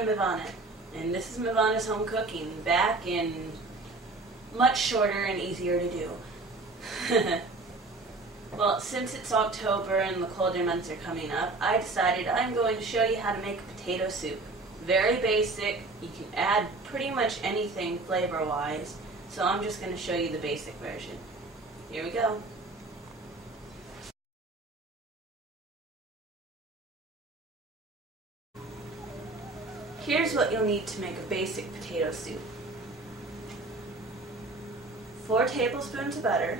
I'm Mivana, and this is Mivana's Home Cooking, back and much shorter and easier to do. Well, since it's October and the colder months are coming up, I decided I'm going to show you how to make a potato soup. Very basic, you can add pretty much anything flavor-wise, so I'm just going to show you the basic version. Here we go. Here's what you'll need to make a basic potato soup. 4 tablespoons of butter,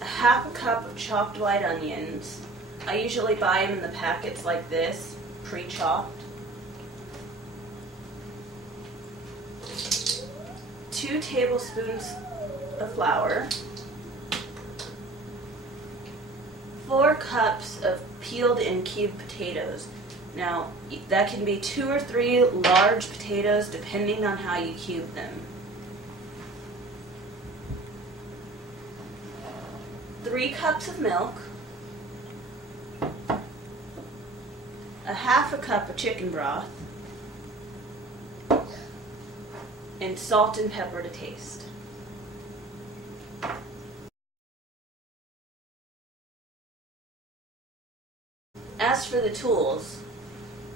a half a cup of chopped white onions. I usually buy them in the packets like this, pre-chopped. 2 tablespoons of flour, 4 cups of peeled and cubed potatoes. Now, that can be 2 or 3 large potatoes depending on how you cube them. 3 cups of milk, a half a cup of chicken broth, and salt and pepper to taste. As for the tools,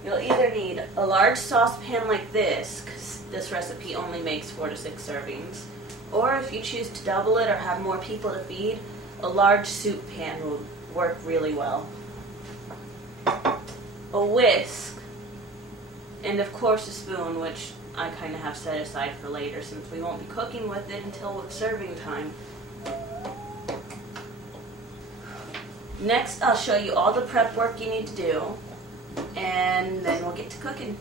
you'll either need a large saucepan like this, because this recipe only makes 4 to 6 servings, or if you choose to double it or have more people to feed, a large soup pan will work really well. A whisk, and of course a spoon, which I kind of have set aside for later since we won't be cooking with it until it's serving time. Next, I'll show you all the prep work you need to do, and then we'll get to cooking.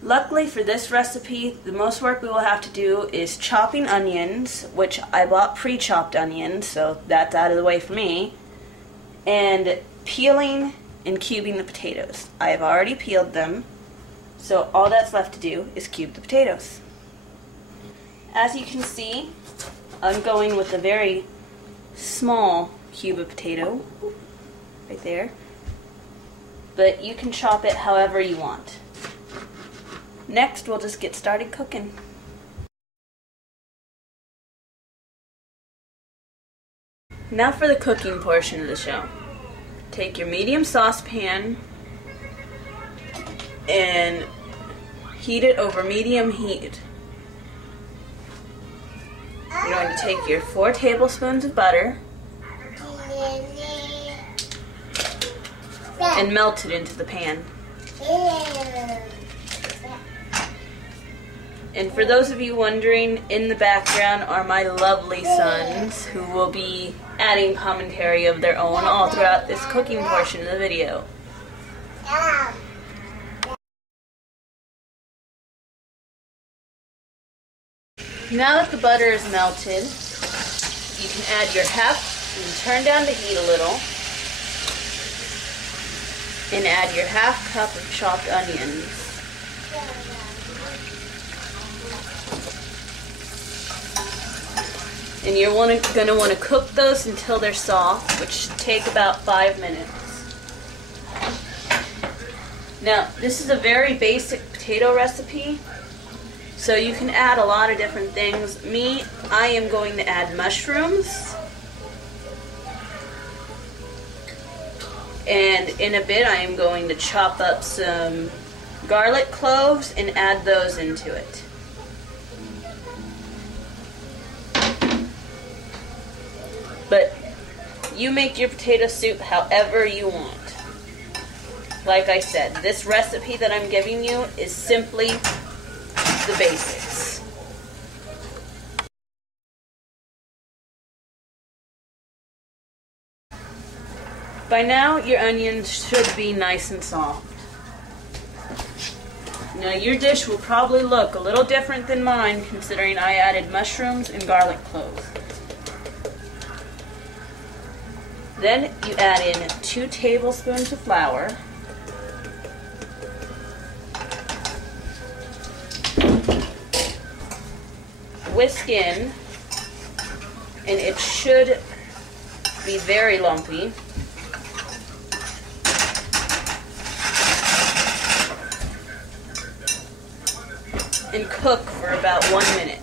Luckily for this recipe, the most work we will have to do is chopping onions, which I bought pre-chopped onions, so that's out of the way for me, and peeling and cubing the potatoes. I have already peeled them, so all that's left to do is cube the potatoes. As you can see, I'm going with a very small cube of potato, right there, but you can chop it however you want. Next, we'll just get started cooking. Now for the cooking portion of the show. Take your medium saucepan and heat it over medium heat. You're going to take your 4 tablespoons of butter and melt it into the pan. And for those of you wondering, in the background are my lovely sons who will be adding commentary of their own all throughout this cooking portion of the video. Now that the butter is melted, you can add your and turn down the heat a little, and add your half cup of chopped onions. And you're going to want to cook those until they're soft, which should take about 5 minutes. Now, this is a very basic potato recipe, so you can add a lot of different things. I am going to add mushrooms. And in a bit, I am going to chop up some garlic cloves and add those into it. But you make your potato soup however you want. Like I said, this recipe that I'm giving you is simply the basics. By now, your onions should be nice and soft. Now, your dish will probably look a little different than mine, considering I added mushrooms and garlic cloves. Then you add in 2 tablespoons of flour, whisk in, and it should to be very lumpy. And cook for about 1 minute.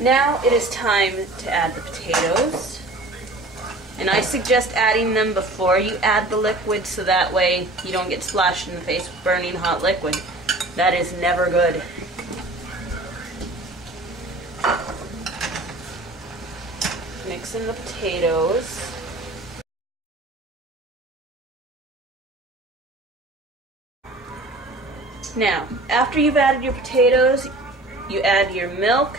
Now it is time to add the potatoes. And I suggest adding them before you add the liquid so that way you don't get splashed in the face with burning hot liquid. That is never good. Mix in the potatoes. Now, after you've added your potatoes, you add your milk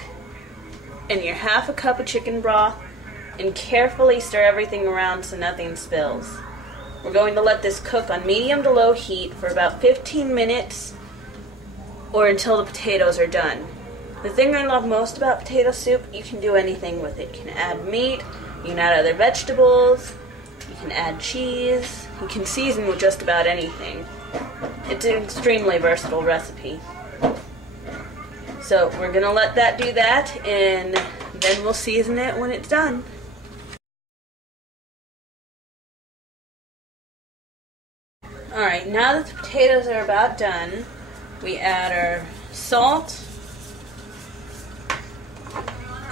and your half a cup of chicken broth and carefully stir everything around so nothing spills. We're going to let this cook on medium to low heat for about 15 minutes or until the potatoes are done. The thing I love most about potato soup, you can do anything with it. You can add meat, you can add other vegetables, you can add cheese, you can season with just about anything. It's an extremely versatile recipe. So we're going to let that do that, and then we'll season it when it's done. Alright, now that the potatoes are about done, we add our salt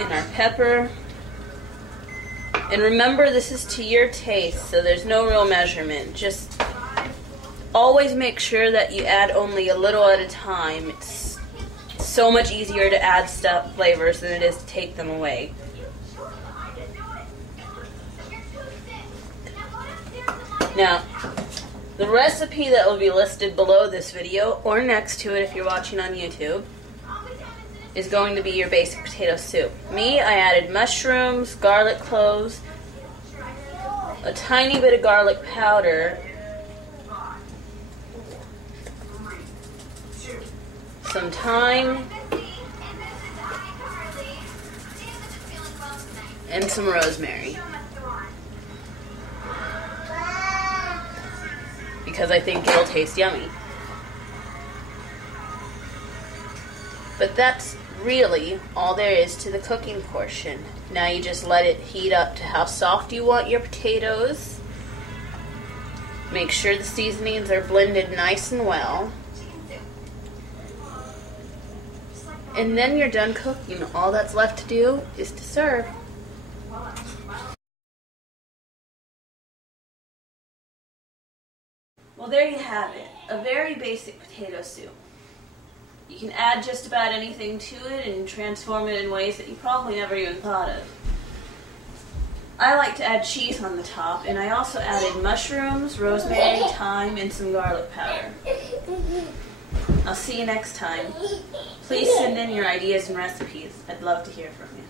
and our pepper. And remember, this is to your taste, so there's no real measurement. Just always make sure that you add only a little at a time. It's so much easier to add flavors than it is to take them away. Now, the recipe that will be listed below this video, or next to it if you're watching on YouTube, is going to be your basic potato soup. Me, I added mushrooms, garlic cloves, a tiny bit of garlic powder, some thyme, and some rosemary. Because I think it'll taste yummy. But that's really all there is to the cooking portion. Now you just let it heat up to how soft you want your potatoes. Make sure the seasonings are blended nice and well. And then you're done cooking. All that's left to do is to serve. Well, there you have it. A very basic potato soup. You can add just about anything to it and transform it in ways that you probably never even thought of. I like to add cheese on the top, and I also added mushrooms, rosemary, thyme, and some garlic powder. I'll see you next time. Please send in your ideas and recipes. I'd love to hear from you.